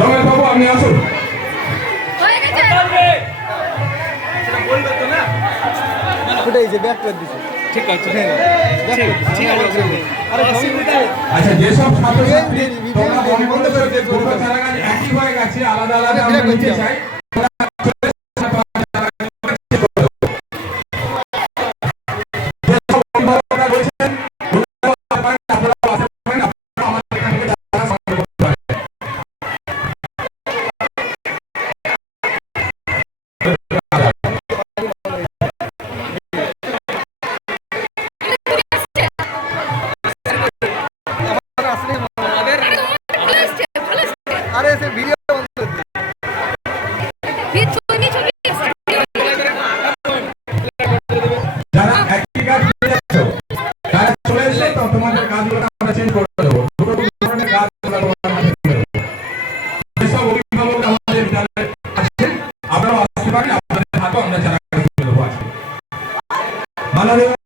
রমেশ বাবু আপনি আসুন। আচ্ছা, যেসব ছাত্রছাত্রী তোমরা মনে করেছো যে দুটো চারাগাছ একই হয়ে গেছে, আলাদা আলাদা আমরা নিতে চাই, যারা একই গাছ নিয়ে যাচ্ছ তারা চলে এসে তো তোমাদের গাছগুলো আমরা চেঞ্জ করে দেবো। দুটো ধরনের গাছ আমরা তোমাদের মাঝে দিয়ে দেবো। যেসব অভিভাবক আমাদের বিদ্যালয়ে আসছেন আপনারাও আসতে পারেন, আপনাদের হাতেও আমরা চারা গাছ দিয়ে দেবো। আসে মাননীয়